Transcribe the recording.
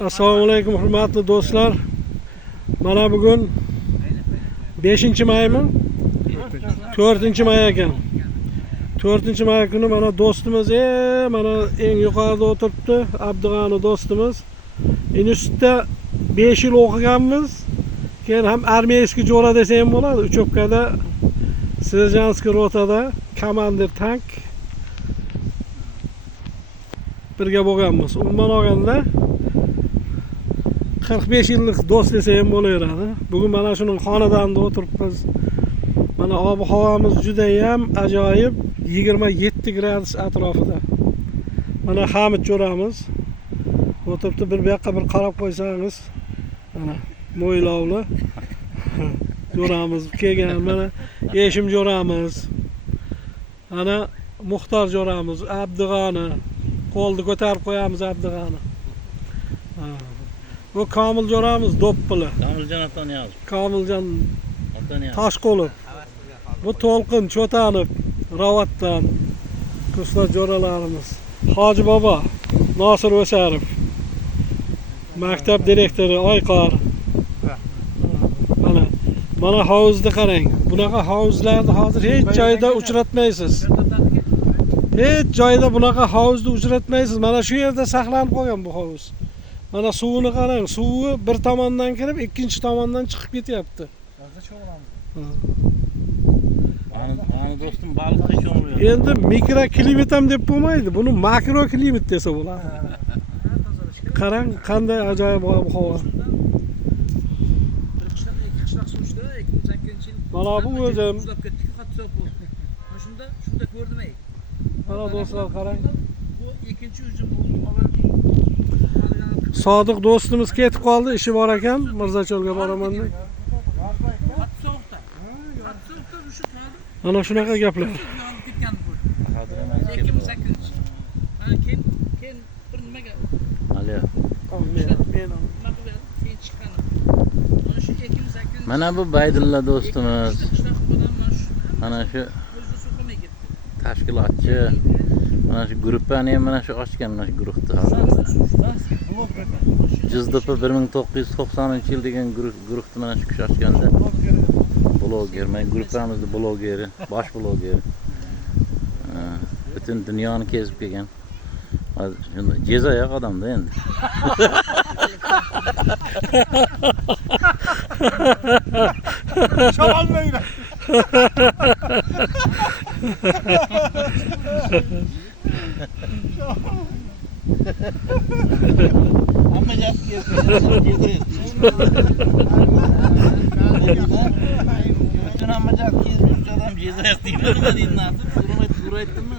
Assalomu alaykum hurmatli do'stlar. Mana bugun 5-maymi? 4-may ekan. 4-may kuni mana do'stimiz, mana eng yuqorida o'tiribdi, Abdug'ani do'stimiz. Institutda 5 yil o'qiganmiz. Keyin ham armiyskiy jo'ra desa ham bo'ladi. Uchopkada serjantskiy rotada komandir tank birga bo'lganmiz. Umuman olganda 45 yillik do'st desa ham bo'laveradi. Bugun mana shuning xonadonida o'tiribmiz. Mana ob-havomiz juda ham ajoyib, 27 gradus atrofida. Mana Hamid jo'ramiz o'tiribdi, bir bu yoqqa bir qarab qo'ysangiz, mana mo'ylovli jo'ramiz kelgan. Mana Eshim jo'ramiz. Mana Muxtor jo'ramiz, Abdug'ani qo'lni ko'tarib qo'yamiz Abdug'ani. Bu Komil jo'ramiz do'ppili. Komiljon Atoniyozov. Komiljon Atoniyozov. Toshqulov. Bu To'lqin Cho'tanov Ravatdan kurslar jo'ralarimiz. Hoji bobo Nosir O'sarov. Maktab direktori Oyqor. Mana hovuzni qarang. Bunaqa hovuzlarni hozir hech joyda uchratmaysiz. Hech joyda bunaqa hovuzni uchratmaysiz. Mana shu yerda saqlanib qolgan bu hovuz. Mana suvini qarang. Suvi bir tomondan kirib, ikkinchi tomondan chiqib ketyapti. Ani do'stim baliqqa sho'ng'ib. Endi mikroklimat ham deb bo'lmaydi. Buni makroklimat desa bo'ladi. Qarang, qanday ajoyib ob-havo. Mana bu o'zim. Shunda ko'rdim. Mana do'stlar qarang. Bu ikkinchi hujum. Sodiq do'stimiz ketib qoldi, ishi bor ekan, Mirzacho'lga boraman deb. Mana shunaqa gaplar. Mana bu Baydulla do'stimiz. Mana shu tashkilotchi. Mana shu gruppani ham mana shu ochgan, mana shu guruhni. JZDP 1990-yil degan guruhni mana shu kishi ochganda. Bloger, men gruppamizning blogeri, bosh blogeri. Butun dunyoni kezib kelgan. Jezayoq odamda endi. Shavalmaydi. Hamma gap keldi. Bütün hamma gap keldi. Adam jezayoq deydi. Nima deydi? So'raytdimi?